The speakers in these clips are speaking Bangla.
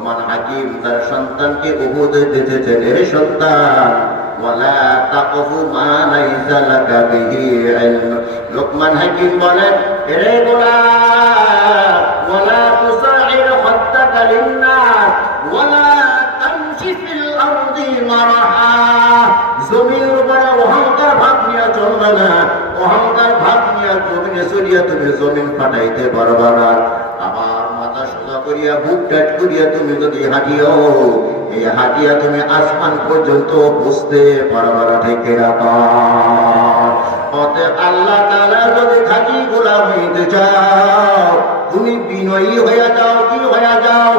লোকমান হাকিম তার সন্তানকে উপদেশ দিতেছেন, হে সন্তান, ওয়ালা তাকফু মা লাইসা লাকা বিহি ইলম। লোকমান হাকিম বলেন, হে গোলাম, ওয়ালা তুসাইর খাদ্দাকা লিন্নাস ওয়ালা তামশি ফিল আরদি মারহা। জমিনের উপরে অহংকার ভাব নিয়ে চলবে না, অহংকার ভাব নিয়ে জমিনে চলিয়া তুমি জমিন ফাটাইতে পারবা না। আমার মাথা সোজা করিয়া বুক টাইট করিয়া তুমি যদি হাঁটিও, এই হাঁটিয়া তুমি আসমান পর্যন্ত বুঝতে পারবা না, ঠিক রাখা। অতএব আল্লাহ তাআলা যদি খাঁটি গোলাম হইতে চাও, তুমি বিনয়ী হইয়া যাও। কি হইয়া যাও?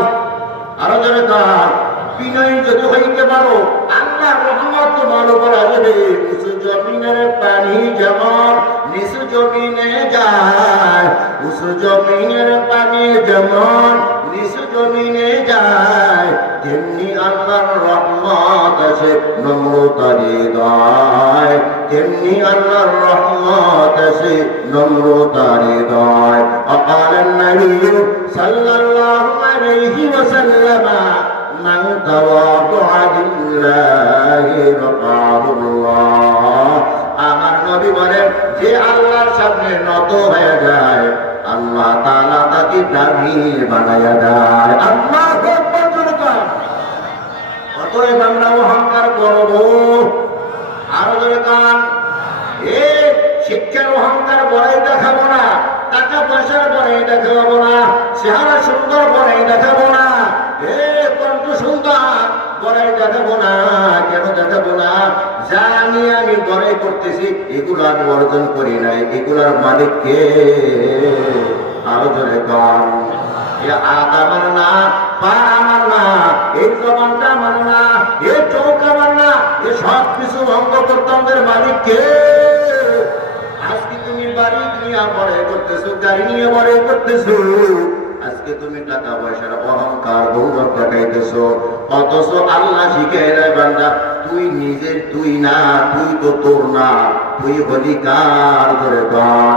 আরো জোরে কার, বিনয়ী যদি হইতে পারো, আল্লাহর রহমত তোমার উপর আসবে। উঁচু জমিনের পানি যেমন নিচু জমিনে যায়, উঁচু জমিনের পানি যেমন নিচু জমিনে যায়, তেমনি আল্লাহর রহমত আছে নম্রতার হৃদয়, তেমনি আল্লাহর রহমত আছে নম্রতার হৃদয়। وقال النبي صلى الله عليه وسلم من تواضع لله رفعه الله। আমার নবী বলেন, যে আল্লাহর সামনে নত হয়ে যায়, আল্লাহ তাআলা তাকে দামি বানায়া দেয়। আল্লাহু আকবার জোরে। অতএব আমরা অহংকার করব। আরো জোরে কান, এ শিক্ষার অহংকার বড়াই দেখাবো না, টাকা পয়সার বড়াই দেখাবো না, চেহারা সুন্দর বড়াই দেখাবো না, এ কণ্ঠ সুন্দর বড়াই দেখাবো না। কেন দেখাবো না? জানি আমি বড়াই করতেছি, এগুলো আমি অর্জন করি নাই, এগুলার মালিক কে? আরো জোরে কান, এ হাত আমার না, পা আমার না, এই জবানটা আমার না, এ চোখ আমার না, এ সব কিছু অঙ্গ প্রত্যঙ্গের মালিক কে? আজকে তুমি বাড়ি নিয়ে বড়াই করতেছো, গাড়ি নিয়ে বড়াই করতেছো, আজকে তুমি টাকা পয়সার অহংকার গৌরব দেখাইতেছো, অথচ আল্লাহ শিখায় দেয়, বান্দা তুই নিজের তুই না, তুই তো তোর না, তুই হলি কার? ধরে কর,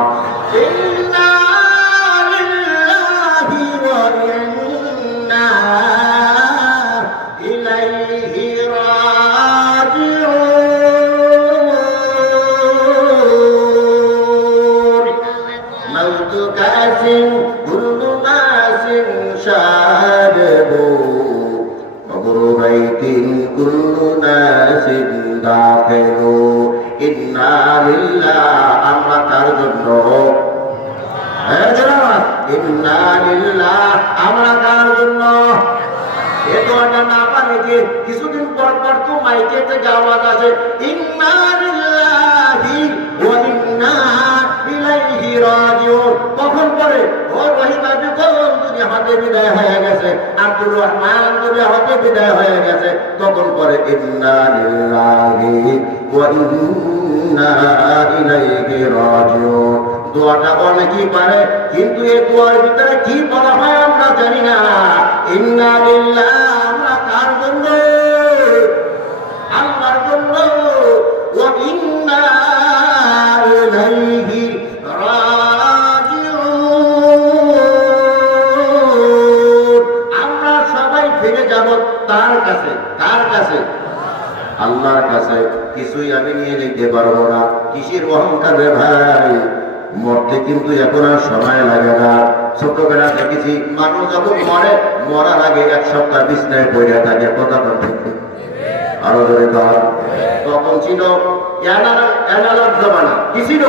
আমরা কার জন্য? ইন্না লিল্লাহ, আমরা কার জন্য? এ দোয়াটা না পারে যে কিছুদিন পর পর তো মাইকে থেকে আওয়াজ আসে, ইন্না লিল্লাহি ওয়া ইন্না ইলাইহি রাজিউন। কখন পরে? ও রহিমা যখন দুনিয়াতে বিদায় হয়ে গেছে, আব্দুর রহমান দুনিয়াতে বিদায় হয়ে গেছে, তখন পরে ইন্না লিল্লাহি ওয়া ইন্না ইলাইহি রাজিউন। দোয়াটা অনেকেই পারে, কিন্তু এই দোয়ার ভিতরে কি বলা হয় আমরা জানি না। ইন্না লিল্লাহ, আমরা কার জন্য? আল্লাহর জন্য। ওয়া ইন্না ইলাইহি রাজিউন, আমরা সবাই ফিরে যাব তার কাছে। কার কাছে? আল্লাহর কাছে। কিছুই আমি নিয়ে যেতে পারবো না। কিসের অহংকার রে ভাই? মরতে কিন্তু এখন আর সময় লাগে না। ছোটবেলা দেখেছি মানুষ যখন মরে, মরার আগে এক সপ্তাহ বিছনায় পড়ে থাকে। কথা বলতে আরো ধরে কর, তখন ছিল অ্যানালগ জমানা। কি ছিল?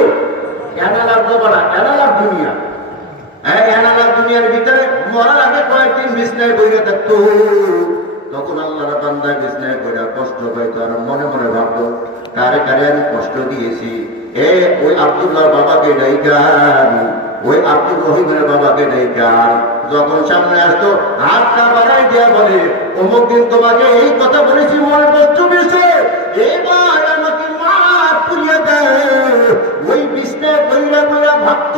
অ্যানালগ জমানা, অ্যানালগ দুনিয়া। হ্যাঁ, অ্যানালগ দুনিয়ার ভিতরে মরার আগে কয়েকদিন বিছনায় পড়ে থাকতো। তখন আল্লাহর বান্দা বিছনায় পড়ে কষ্ট পাইতো, আর মনে মনে ভাবতো, কারে কারে আমি কষ্ট দিয়েছি। ওই আব্দুল্লাহর বাবাকে ডাইকান, ওই আব্দুর রহিমের বাবাকে ডাইকান। যখন সামনে আসতো, হাতটা বাড়াই দিয়া বলে, অমুক দিন তোমাকে এই কথা বলেছি, মনে কষ্ট পেয়েছে, এবার আমাকে মাফ করিয়া দেয়। ওই বিছনায় পড়িয়া পড়িয়া ভাবত,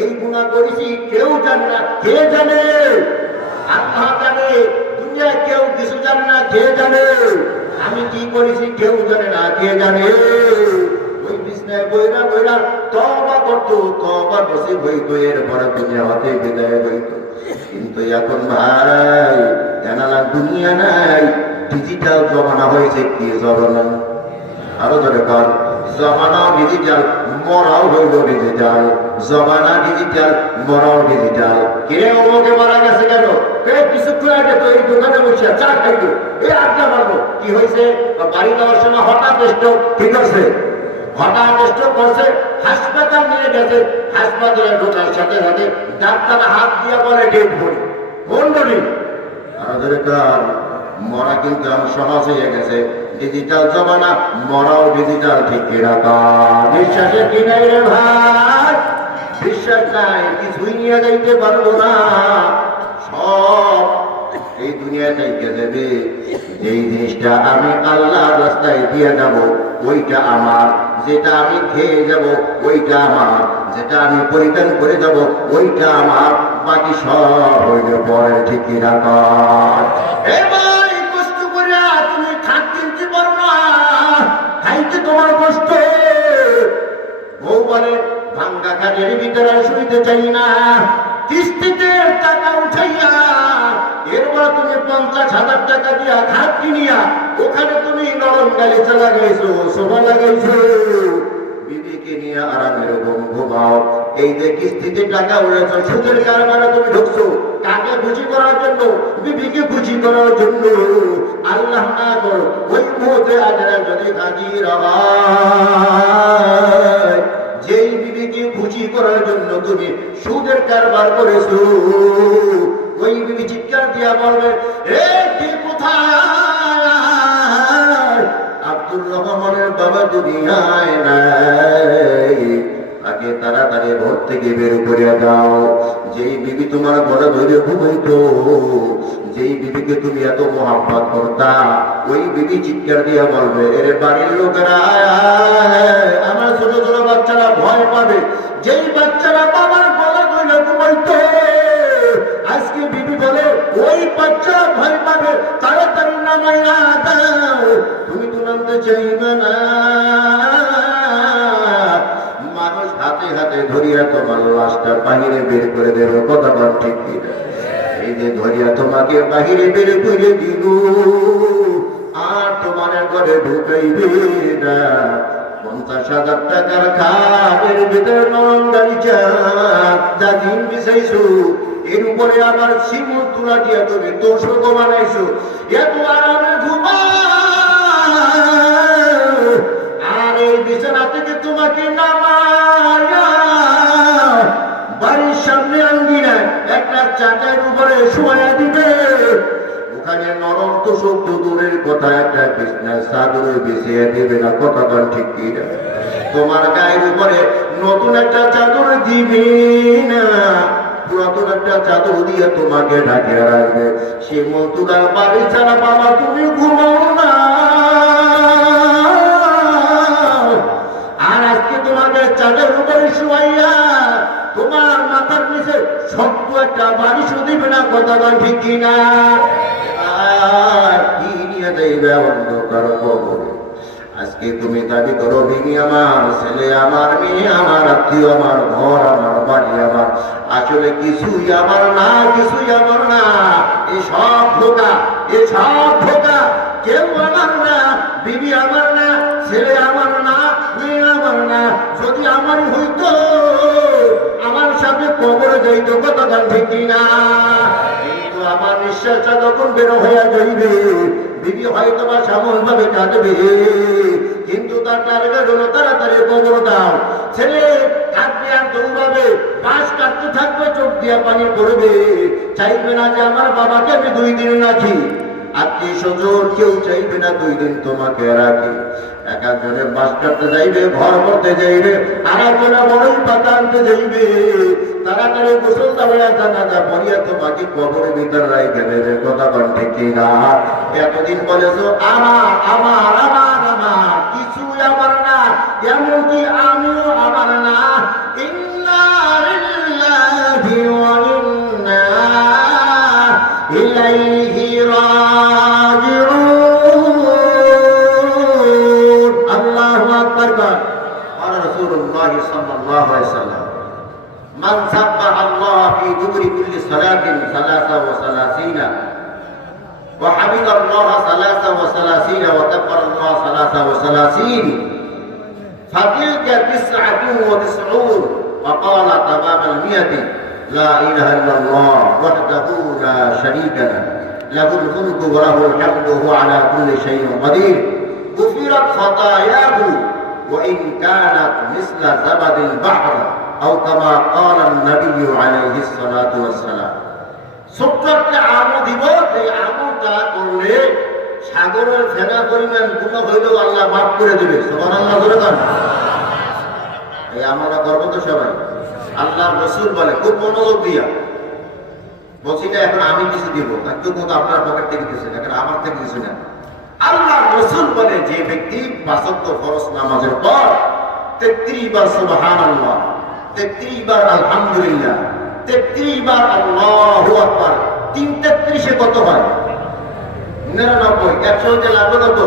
এই গুনাহ করেছি, কেউ জানে না। কে জানে? আল্লাহ জানে। দুনিয়ায় কেউ কিছু জানে না। কে জানে? আমি কি করেছি কেউ জানে না। কে জানে? ওই বিছনায় বইরা বইরা তওবা করতো, তওবা নসিব হইতো, এরপরে দুনিয়া হতে বিদায় হইতো। কিন্তু এখন ভাই জানালা দুনিয়া নাই, ডিজিটাল জমানা হয়েছে। কি জমানা? আরো ধরে কার জমানাও ডিজিটাল, মরাও হইল ডিজিটাল। জমানা ডিজিটাল, মরাও ডিজিটাল। কিরে ওকে মারা গেছে কেন? কিছুক্ষণ আগে তো এই দোকানে বসে চা খাইতো, এই আড্ডা মারবো, কি হয়েছে? বাড়ি যাওয়ার সময় হঠাৎ স্ট্রোক, ঠিক আছে, হঠাৎ স্ট্রোক করছে, হাসপাতাল নিয়ে গেছে। হাসপাতালে ঢোকার সাথে সাথে ডাক্তার হাত দিয়ে বলে ডেড বডি, কোন বডি? মরা কিন্তু এখন সহজ হয়ে গেছে, ডিজিটাল জমানা, মরাও ডিজিটাল। ঠিক কিনা? বিশ্বাসে কি নাই রে ভাই? বিশ্বাস নাই, কিছুই নিয়ে যাইতে পারবো না, সব এই দুনিয়া থেকে দেবে। যেই জিনিসটা আমি আল্লাহর রাস্তায় দিয়ে যাব ওইটা আমার, যেটা আমি খেয়ে যাব ওইটা আমার, যেটা আমি পরিধান করে যাব ওইটা আমার, বাকি সব হইলে পরে। ঠিক কিনা? কষ্ট করে তুমি খাট কিনতে পারো না, খাইতে তোমার কষ্ট। বউ বলে ভাঙ্গা খাটের ভিতরে শুইতে চাই না, কিস্তিতে টাকা উঠাইয়া এরপর তুমি 50,000 টাকা দিয়া খাট কিনিয়া ওখানে তুমি নরম গালিচা লাগাইছো, সোফা লাগাইছো, বিবিকে নিয়ে আরামের ঘুম ঘুমাও। এই যে কিস্তিতে টাকা উড়েছ, সুদের কারবারে তুমি ঢুকছো, কাকে খুশি করার জন্য? বিবিকে খুশি করার জন্য। আল্লাহ না করো ওই মুহূর্তে আজরা যদি হাজির হয়, যেই বিবিকে খুশি করার জন্য তুমি সুদের কারবার করেছো, ওই বিবি চিৎকার দিয়া বলবে, এ কি কোথায়? আব্দুর রহমানের বাবা দুনিয়ায় নাই, তাকে তাড়াতাড়ি ঘর থেকে বের করে দাও। যেই বিবি তোমার ঘরে ধরে ঘুমাইতো, যেই বিবিকে তুমি এত মহাব্বত করতা, ওই বিবি চিৎকার দিয়া বলবে, এর বাড়ির লোকেরা, আমার ছোট ছোট বাচ্চারা ভয় পাবে। যেই বাচ্চারা বাবার গলা ধরে ঘুমাইতো, আজকে বিবি বলে ওই বাচ্চা ভয় পাবে, তাড়াতাড়ি নামাইয়া দাও। তুমি তো নামতে চাইবে না, মানুষ হাতে হাতে ধরিয়া তোমার লাশটা বাহিরে বের করে দেবে। কথা বল ঠিক কিনা? এই যে ধরিয়া তোমাকে বাহিরে বের করে দিল, আর তোমার ঘরে ঢুকাইবে না। 50,000 টাকার খাটের ভিতরে নরম গালিচা যা দিন বিছাইছো, এর উপরে আবার শিমুল তুলা দিয়া তুমি তোষক বানাইছো, এত আরামে ঘুমাও। আর এই বিছানা থেকে তোমাকে নামায়া বাড়ির সামনে আঙ্গিনায় একটা চাটাইয়ের উপরে শোয়া দিবে। ওখানে নরম তোষক তো দূরের কথা, একটা বিছানার চাদর বিছিয়ে দেবে না। কথা বল ঠিক কিনা? তোমার গায়ের উপরে নতুন একটা চাদর দিবে না, পুরাতন একটা চাদর দিয়ে তোমাকে ঢাকে রাখবে। সে মতুরার বাড়ি ছাড়া বাবা তুমি ঘুমাও না। আর আজকে তোমাকে চাঁদের উপরে শুয়াইয়া তোমার মাথার নিচে শক্ত একটা বারিশও দিবে না। কথা বল ঠিক কিনা? আর কি নিয়ে দেবে অন্ধকার কবরে? আজকে তুমি দাবি করো বিনি আমার, ছেলে আমার, মেয়ে আমার, আত্মীয় আমার, ঘর আমার, বাড়ি আমার, আসলে কিছুই আমার না, কিছুই আমার না। এসব ধোঁকা, এসব ধোঁকা। কেউ আমার না, বিবি আমার না, ছেলে আমার না, মেয়ে আমার না। যদি আমারই হইতো আমার সাথে কবরে যাইতো। কথা গান ঠিক না? কিন্তু আমার নিঃশ্বাসটা যখন বের হইয়া যাইবে, বিবি হয়তো বা সামল ভাবে কাঁদবে, কিন্তু তার টার্গেট হলো তাড়াতাড়ি কবর দাও। ছেলে কাঁদবে আর দৌড়াবে, পাশ কাটতে থাকবে, চোখ দিয়া পানি পড়বে, চাইবে না যে আমার বাবাকে আমি 2 দিন রাখি। আত্মীয় স্বজন কেউ চাইবে না 2 দিন তোমাকে রাখি। এক একজনের বাস কাটতে যাইবে, ঘর করতে যাইবে, আর একজনে বড়ই পাতা আনতে যাইবে। তাড়াতাড়ি গোসল দাঁড়িয়ে জানাজা পড়িয়া তোমাকে কবরের ভিতরে রাইখে দেবে। কথা বল ঠিক কিনা? এতদিন বলেছো আমার আমার আমার আমার, কিছুই আমার না, এমনকি আমিও আমার না। ইন্না লিল্লাহি ওয়া ইন্না ইলাইহি রাজিউন। আল্লাহু আকবার। আর রাসূলুল্লাহ সাল্লাল্লাহু সাল্লাল্লাহু আলাইহি ওয়াসাল্লাম মান সাব্বাহা আল্লাহ ফি দুবুরি কুল্লি সালাতিন 33 ওয়া হামিদা আল্লাহ 33 ওয়া কাব্বারা আল্লাহ 33 ফাতিলকা 99 ওয়া ক্বালা তামামাল মিয়াতি লা ইলাহা ইল্লাল্লাহ ওয়াহদাহু লা শারীকা লাহুল মুলকু ওয়া লাহুল হামদু ওয়া হুয়া আলা কুল্লি শাইইন কাদির গুফিরাত খাতায়াহু وإن كانت مثل زبد البحر أو كما قال النبي عليه الصلاة والسلام ছোট্ট একটা আমল দিব, এই আমলটা করলে সাগরের ফেনা পরিমাণ গুনাহ হইলেও আল্লাহ মাফ করে দেবে। সুবহানাল্লাহ বলে দেন। এই আমলটা করবো তো সবাই। আল্লাহর রাসূল বলে, খুব মনোযোগ দিয়া বলছি না, এখন আমি কিছু দিব না, কেউ কিন্তু আপনার পকেট থেকে দিচ্ছে না, এখন আমার থেকে কিছু না। আল্লাহর রাসূল বলে, যে ব্যক্তি ৫ ওয়াক্ত ফরজ নামাজের পর ৩৩ বার সুবহানাল্লাহ, ৩৩ বার আলহামদুলিল্লাহ, ৩৩ বার আল্লাহু আকবার, ৩৩ এ কত হয়? ৯৯। ১০০ হতে লাগবে কত?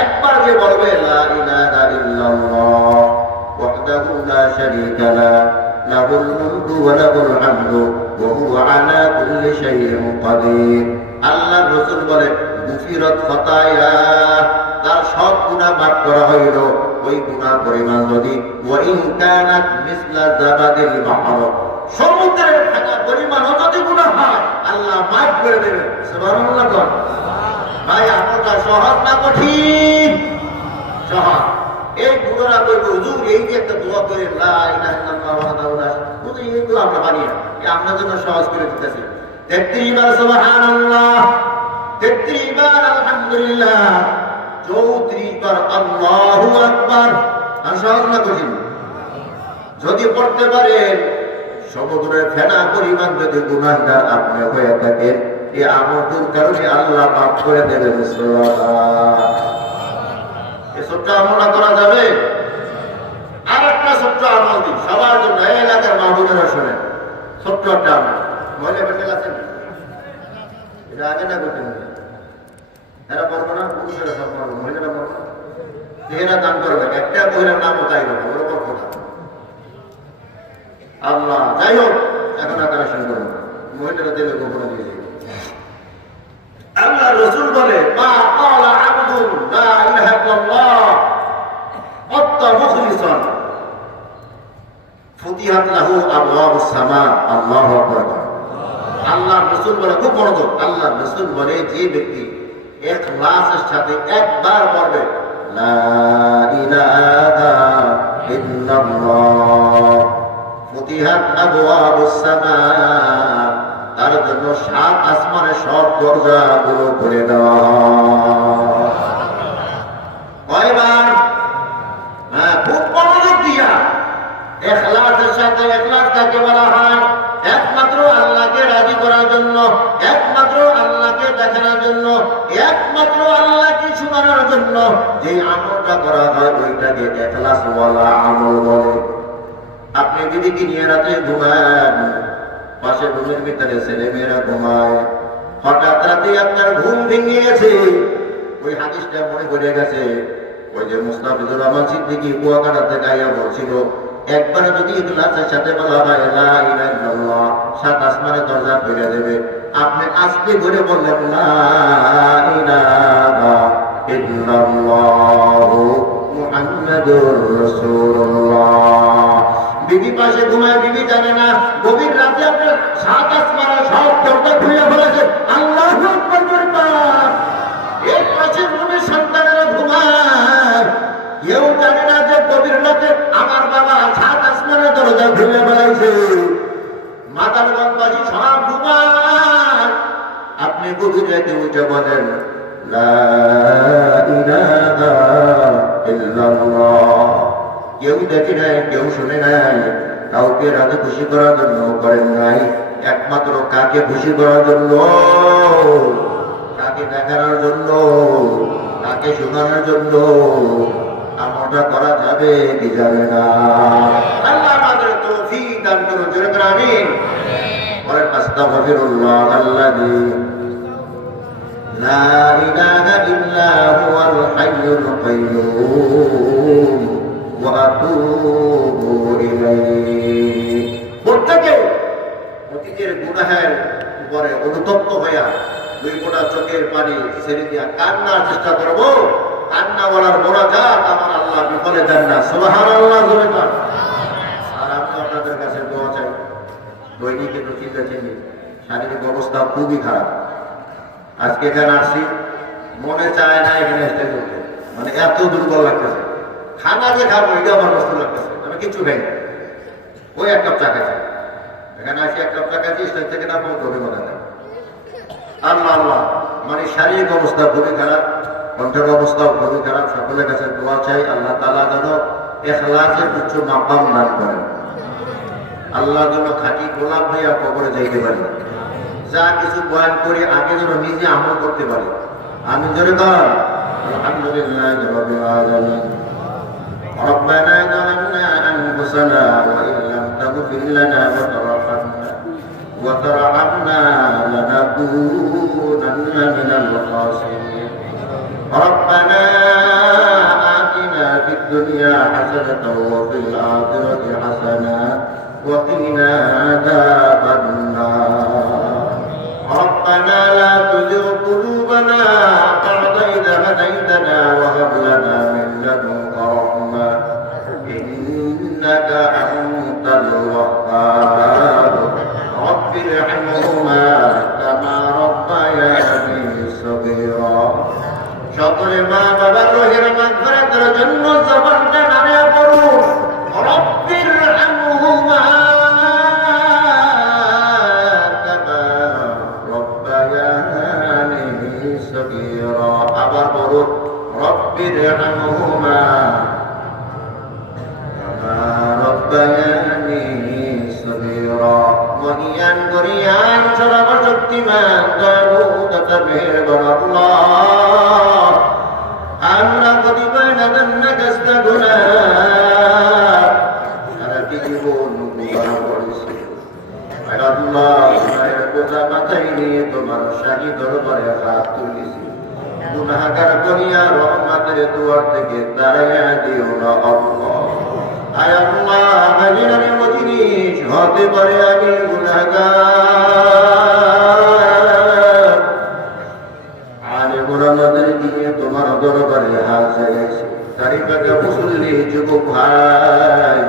একবার যে বলবে লা ইলাহা ইল্লাল্লাহ ওয়াহদাহু লা শারীকা লাহু লাহুল মুলকু ওয়া লাহুল হামদু ওয়া হুয়া আলা কুল্লি শাইইন কাদির, আল্লাহর রাসূল বলে গুফিরাত খাতায়া, তার সব গুনাহ মাফ করা হইল। ওই গুনাহ পরিমাণ যদি ওয়া ইন কানাত মিসলা জাবাদিল বাহর, সমুদ্রের ফেনা পরিমাণ যদি গুনাহ হয় আল্লাহ মাফ করে দেবেন। সুবহানাল্লাহ। ভাই আমলটা সহজ না কঠিন? সহজ। এই গুনাহটা কইব হুজুর, এই যে একটা দোয়া করে লা ইলাহা ইল্লাল্লাহ ওয়াহদাহু লা শারীকা লাহু, এইগুলো আমরা পারি না, এই আপনার জন্য সহজ করে দিতেছি। ৩৩ বার সুবহানাল্লাহ, ৩৩ বার আলহামদুলিল্লাহ, ৩৪ বার আল্লাহু আকবার। আর সহজ না কঠিন? যদি পড়তে পারেন, সমুদ্রের ফেনা পরিমাণ যদি গুনাহগার আপনি হয়ে থাকেন, এই আমলটির কারণে আল্লাহ মাফ করে দেবেন। এই ছোট্ট আমলটা করা যাবে? আর একটা ছোট্ট আমল দিই সবার জন্য, এই এলাকার মাহবুবেরা শোনেন, ছোট্ট একটা আমল। মহিলা প্যান্ডেল আছেন, এটা আগে না করতে হবে, এরা পারবো না, পুরুষেরা সব পারবো, মহিলারা পারবো না, এরা দান করে না, একটা মহিলার নামও তাই না, ওরকম কথা। আল্লাহ, যাই হোক, এখন আর কালেকশন করবো, মহিলারা দেবে গোপনে দিয়ে দেবে। আল্লাহ রাসূল বলে, মা ক্বালা আবদুন লা ইলাহা ইল্লাল্লাহ আত্তা মুখলিসান ফুতিহাত লাহু আবওয়াবুস সামা। আল্লাহু আকবার। আল্লাহ রাসূল বলে, খুব মনোযোগ, আল্লাহ রাসূল বলে, যে ব্যক্তি ইখলাসের সাথে একবার পড়বে লা ইলাহা ইল্লাল্লাহ ফুতিহাত আবওয়াবুস সামা, তার জন্য ৭ আসমানের সব দরজাগুলো খুলে দেওয়া হয়। কয়বার? খুব মনোযোগ দিয়া ইখলাসের সাথে। ইখলাস কাকে বলা হয়? একমাত্র আল্লাহকে রাজি করার জন্য, একমাত্র আল্লাহকে দেখানোর জন্য, একমাত্র আল্লাহকে শোনানোর জন্য যে আমলটা করা হয় ওইটাকে ইখলাস ওয়ালা আমল বলে। আপনি দিদিকে নিয়ে রাতে ঘুমান, পাশে ঘুমের ভিতরে ছেলে মেয়েরা ঘুমায়, হঠাৎ রাতে আপনার ঘুম ভেঙে গেছে, ওই হাদিসটা মনে পড়ে গেছে, ওই যে মুস্তাফিজুর রহমান সিদ্দিকী কুয়াকাটা থেকে আইয়া বলছিল, একবার যদি ইখলাসের সাথে বলা হয় লা ইলাহা ইল্লাল্লাহ, ৭ আসমানের দরজা খুলে দেবে। আপনি আস্তে করে বললেন লা ইলাহা ইল্লাল্লাহ মুহাম্মাদুর রাসূলুল্লাহ। বিবি পাশে ঘুমায়, বিবি জানে না, গভীর রাতে আপনার ৭ আসমানের সব দরজা খুলে ফেলেছে। আল্লাহু আকবার বলবেন। এর পাশে রুমের সন্তানেরা ঘুমায়, কেউ জানে না যে গভীর রাতে আমার বাবা ৭ আসমানের দরজা খুলে ফেলেছে। মাতার বাড়ি সব ঘুমায়, আপনি গভীর রাতে উঠে বলেন লা ইলাহা ইল্লাল্লাহ। কেউ দেখে নাই, কেউ শুনে নাই, কাউকে রাতে খুশি করার জন্য করেন নাই, একমাত্র কাকে খুশি করার জন্য, কাকে দেখানোর জন্য, কাকে শোনানোর জন্য আমলটা করা যাবে কি যাবে না? আল্লাহ আমাদের তৌফিক দান করুন, জোরে করে আমিন বলেন। আস্তাগফিরুল্লাহ আল্লাযী লা ইলাহা ইল্লা হুয়াল হাইয়ুল কাইয়্যুম وأتوب إليه প্রত্যেকে অতীতের গুনাহের উপরে অনুতপ্ত হইয়া দুই ফোঁটা চোখের পানি ছেড়ে দিয়া কান্নার চেষ্টা করবো। কান্না বলার মোনাজাত আমার আল্লাহ বিফলে দেন না। সুবহানাল্লাহ জোরে কান। আর আমি আপনাদের কাছে দোয়া চাই, দৈনিক একটু চিন্তা চিনি, শারীরিক অবস্থা খুবই খারাপ। আজকে এখানে আসছি, মনে চায় না এখানে আসতে করতে, মানে এত দুর্বল লাগতেছে। খানা যে খাবো এটা আমার কষ্ট লাগতেছে, আমি কিছু খাই না। ওই এক কাপ চা খাইছি, এখানে আসি এক কাপ চা খাইছি, স্টেজ থেকে না কোনো ধরে কথা নেই। আল্লাহ আল্লাহ, মানে শারীরিক অবস্থা খুবই খারাপ, কণ্ঠের অবস্থাও খুবই খারাপ। সকলের কাছে দোয়া চাই, আল্লাহ তাআলা যেন ইখলাসের উচ্চ মাকাম দান করেন। আল্লাহ যেন খাঁটি গোলাপ হইয়া কবরে যাইতে পারি। যা কিছু বয়ান করি আগে যেন নিজে আমল করতে পারি। আমি জোরে কর আলহামদুলিল্লাহি রাব্বিল আলামিন। ربنا ظلمنا أنفسنا وإن لم تغفر لنا وترحمنا لنكونن من الخاسرين. ربنا آتنا في الدنيا حسنة وفي الآخرة حسنة وقنا عذاب النار. ربنا لا تزغ قلوبنا بعد إذ هديتنا وهب لنا من لدنك رحمة إنك أنت الوهاب. رب ارحمهما كما ربياني صغيرا. সকলে মা বাবার রোহের মাগফিরাতের জন্য জবানটা নামে পড়ুন। রব্বির রহমহুমা কামা রব্বায়ানি সগীরা। আবার বলুন রব্বির রহমহুমা কামা রব্বায়ানি সগীরা। মহিয়ান করিয়ান সর্বশক্তিমান দয়ালু তথা মেহেরবান আল্লাহ, আমরা কতিপয় নাদান্নাগ্রস্ত গুনাহ সারাটি জীবন গুনাহ করেছি। আল্লাহ, গুনাহের বোঝা মাথায় নিয়ে তোমার শাহী দরবারে হাত তুলেছি। গুনাহগার বনিয়া রহমতের দুয়ার থেকে তাড়াইয়া দিও না আল্লাহ। আয় আল্লাহ, হাজির মজলিস হতে পারে আমি গুনাহগার, আলেম ওলামাদের দিয়ে তোমার দরবারে হাত ছেড়েছি। চারিপাশে মুসল্লি যুবক ভাই,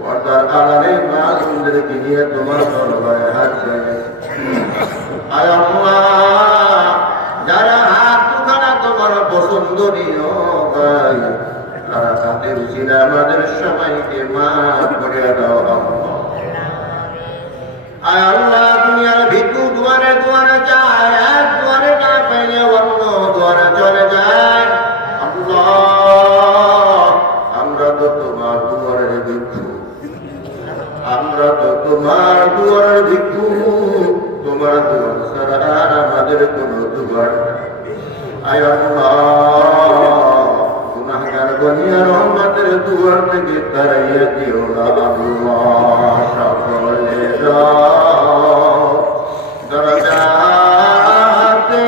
পর্দার আড়ালে মা বোনদেরকে নিয়ে তোমার দরবারে হাত ছেড়েছি। আয় আল্লাহ, যারা হাত দুখানা তোমার পছন্দনীয় ভাই, তারা তাতে ছিল আমাদের সবাইকে মাফ করে দাও আল্লাহ। আয় আল্লাহ, দুনিয়ার ভিক্ষু দুয়ারে দুয়ারে যায়, এক দুয়ারে না পাইলে অন্য দুয়ারে চলে যায়। আল্লাহ, আমরা তো তোমার দুয়ারের ভিক্ষু, আমরা তো তোমার দুয়ারের ভিক্ষু। তোমার দুয়ার ছাড়া আর আমাদের কোনো দুয়ার নাই। আয় আল্লাহ, গুনাহগার বনিয়া রহমতের দুয়ার থেকে তাড়াইয়া দিও না আল্লাহ। সকলের দরজাতে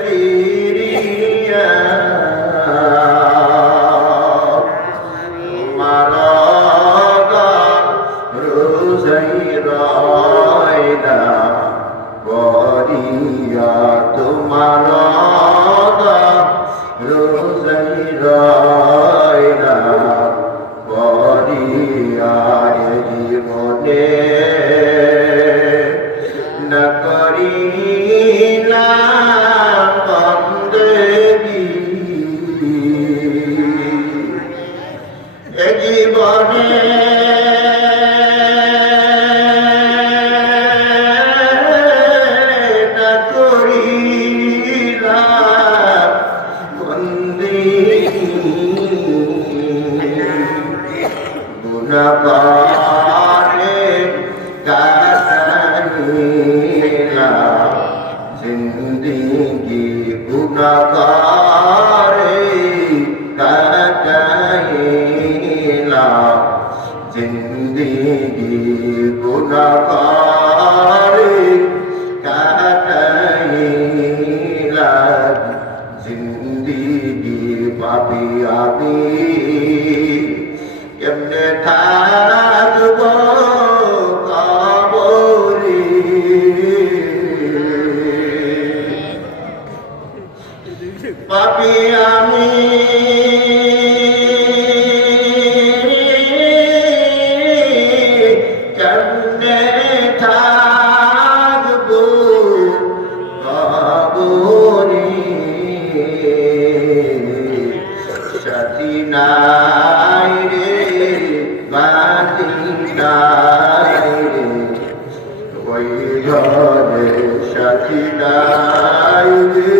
ফিরিয়া মারদা রোজাই রায়না করিয়া তোমার রোজাই রায়না করিয়া জীবনে না করিলাম বন্দেগী এ জীবনে না করিলাম বন্দেগী। গুনাহগারে কাটাইলাম জিন্দেগী ঘরে সাথী নাই রে,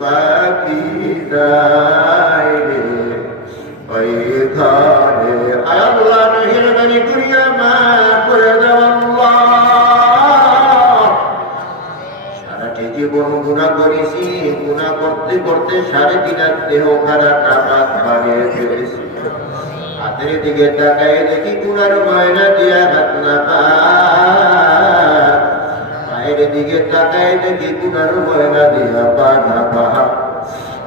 বাকি নাই রে ওই ঘরে। আয় আল্লাহ মেহেরবানি করিয়া মাফ করে দাও আল্লাহ। সারাটি জীবন গুনাহ করেছি, গুনাহ করতে করতে 3.5 হাত দেহ খারাপ নাপাক বানিয়ে ফেলেছি। হাতের দিকে তাকায় দেখি গুনার ময়লা দিয়া হাত নাপাক, পায়ের দিকে তাকায় দেখি গুনার ময়লা দিয়া পা নাপাক।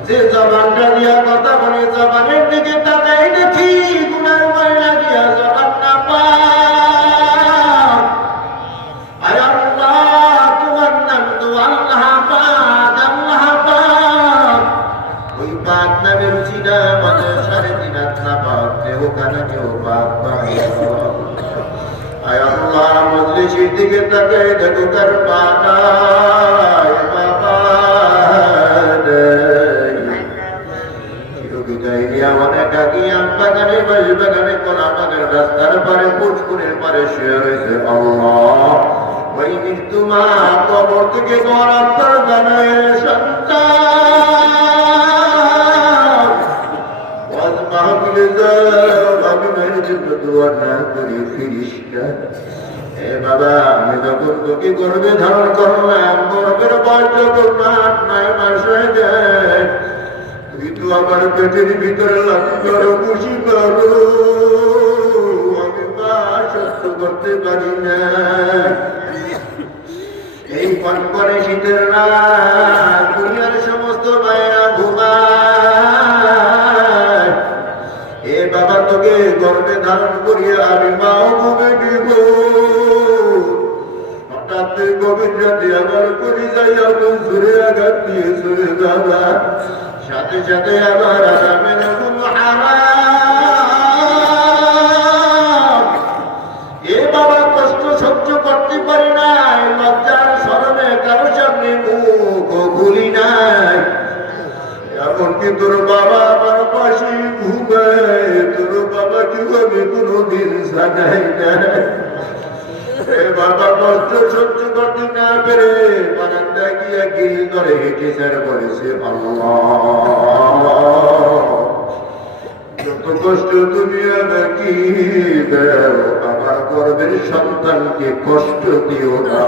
যে জবানটা দিয়া কথা বলে জবানের দিকে তাকায় দেখি গুনার ময়লা দিয়া জবান নাপাক। আয় আল্লাহ তোমার নাম তো আল্লাহ পাক, আল্লাহ পাক। ওই পাক নামের চিনা আমাদের 3.5 হাত নাপাক দেহ খানা কেউ পাক বানিয়ে দাও। আয় আল্লাহ মজলিসের দিকে তাকায় দেখো কার পা নাই, বাবা বাগানে বাস বাগানে কোলা বাগান রাস্তার পারে পুষ্কুরের পারে শুয়ে রয়েছে আল্লাহ। ওই মৃত্যু মা কবর থেকে তোমার আত্মার জানায় সন্তান মাহফিলে যাও, আমি মায়ের জন্য দোয়া না করি ফিরিস না। এ বাবা আমি যখন তোকে গর্বে ধারণ করলাম, গর্বের বয়স যখন 8-9 মাস হয়ে যায়, তুই তো আমার পেটের ভিতরে লাগার খুশি করো, আমি মা সহ্য করতে পারি না। এই কনকনে শীতের রাত দুনিয়ার সমস্ত মায়েরা ঘুমায়, এ বাবা তোকে গর্বে ধারণ করিয়া আমি মাও ঘুমে দিব। হঠাৎ গভীর রাতে আমার পরিচয় এমন জোরে আঘাত দিয়ে চলে যাওয়া, সাথে সাথে আবার আরামের ঘুম হারাম। এ বাবা কষ্ট সহ্য করতে পারি নাই, লজ্জার স্মরণে কারো সামনে মুখ ভুলি নাই। এমনকি তোর বাবা আমার পাশে ঘুমায়, তোর বাবা কি আমি কোনোদিন জানাই না। এ বাবা কষ্ট সহ্য করতে না পেরে বারান্দায় গিয়া গিল ধরে হেঁটে স্যার বলেছে আল্লাহ যত কষ্ট তুমি আমাকে দাও, আমার গর্বের সন্তানকে কষ্ট দিও না।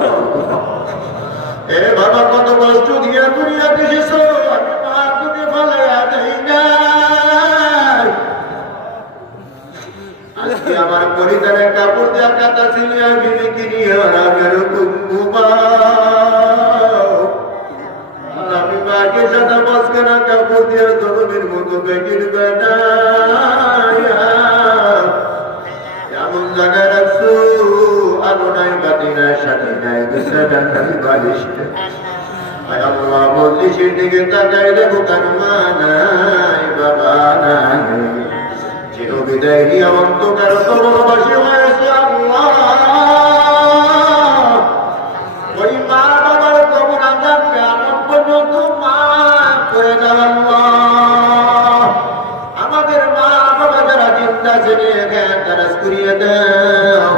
এ বাবা কত কষ্ট দিয়া দুনিয়া দিয়েছ, আমি মা তোকে ফেলাইয়া দেই না। আজকে আমার পরিধানের কাপড় দেওয়া কাতা ছিল বিবি কিনিয়া রাগের আমি মাকে সাদা পাঁচখানা কাপড় দিয়া জনমের মতো ব্যাগের এমন জায়গায় রাখছো, আলো নাই বাতি নাই সাথে নাই বিছানা নাই বালিশ আল্লাহ মজলিসের দিকে তাকায় দেখো কার মা নাই বাবা নাই, চিরবিদায় নিয়ে অন্তকার কবরবাসী হয়েছে আল্লাহ। ওই মা বাবার কবর আজাব কিয়ামত পর্যন্ত মাফ করে দাও আল্লাহ। আমাদের মা বাবা যারা চিন্তা ছেড়ে জ্ঞান তারাস করিয়ে দাও,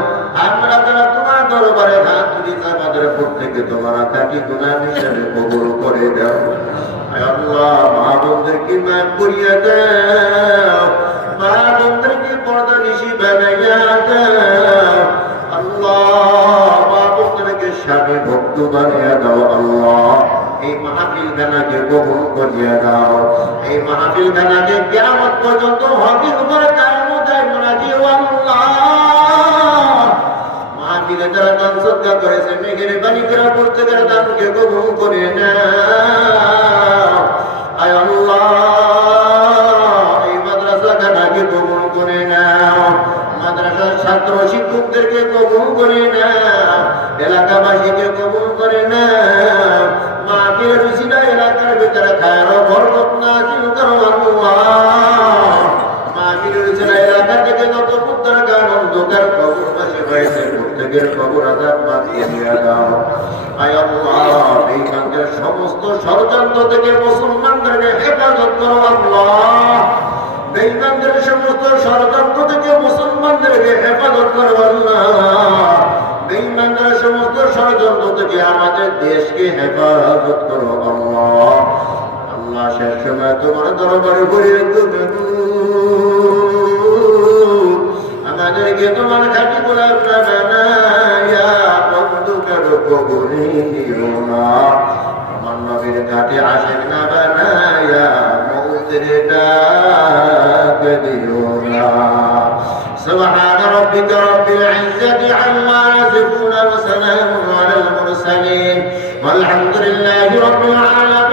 আমরা যারা তোমার দরবারে হাত তুলিতে আমাদের প্রত্যেকে তোমার কাটি গুনাহ হিসাবে কবুল করে দাও। আল্লাহ মা বোনদেরকে মাফ করিয়ে দাও, মা বোনদেরকে পর্দা নিশি বানাইয়া দাও আল্লাহ। মা বোনদেরকে স্বামী ভক্ত বানিয়ে দাও আল্লাহ। এই মাহফিল খানাকে কবুল করিয়া দাও, এই মাহফিল খানাকে কিয়ামত পর্যন্ত হকের উপরে কায়েম দায়ম রাখিও আল্লাহ। মাহফিলে যারা দান সদকা করেছে মেঘের বাণী করা প্রত্যেকের দানকে কবুল করে নাও। আয় আল্লাহ এই মাদ্রাসা খানাকে কবুল করে নাও, মাদ্রাসার ছাত্র শিক্ষকদেরকে কবুল করে নাও, এলাকাবাসীকে কবুল করে নাও। মাহফিলের উসিলা এলাকার ভিতরে খায়ের ও বরকত নাযিল করো আল্লাহ। মাহফিলের উসিলা এলাকা থেকে যত পুত্র গান অন্ধকার কবরবাসী হয়েছে প্রত্যেকের কবর আযাব মাফ করে দাও। আয় আল্লাহ বেঈমানদের সমস্ত ষড়যন্ত্র থেকে মুসলমানদেরকে হেফাজত করো আল্লাহ। বেঈমানদের সমস্ত ষড়যন্ত্র থেকে মুসলমানদেরকে হেফাজত করো আল্লাহ। বেঈমানদের সমস্ত ষড়যন্ত্র থেকে আমাদের দেশকে হেফাজত করো আল্লাহ। আল্লাহ শেষ সময় তোমার দরবারে ফরিয়াদ করবো, আমাদেরকে তোমার খাঁটি গোলাম না বানায়া বন্ধুকের কবরে নিও না, তোমার নবীর খাঁটি আশিক না বানায়া মৌতের ডাক দিও না। سبحان ربك رب العزة عما يصفون وسلام على المرسلين والحمد لله رب العالمين.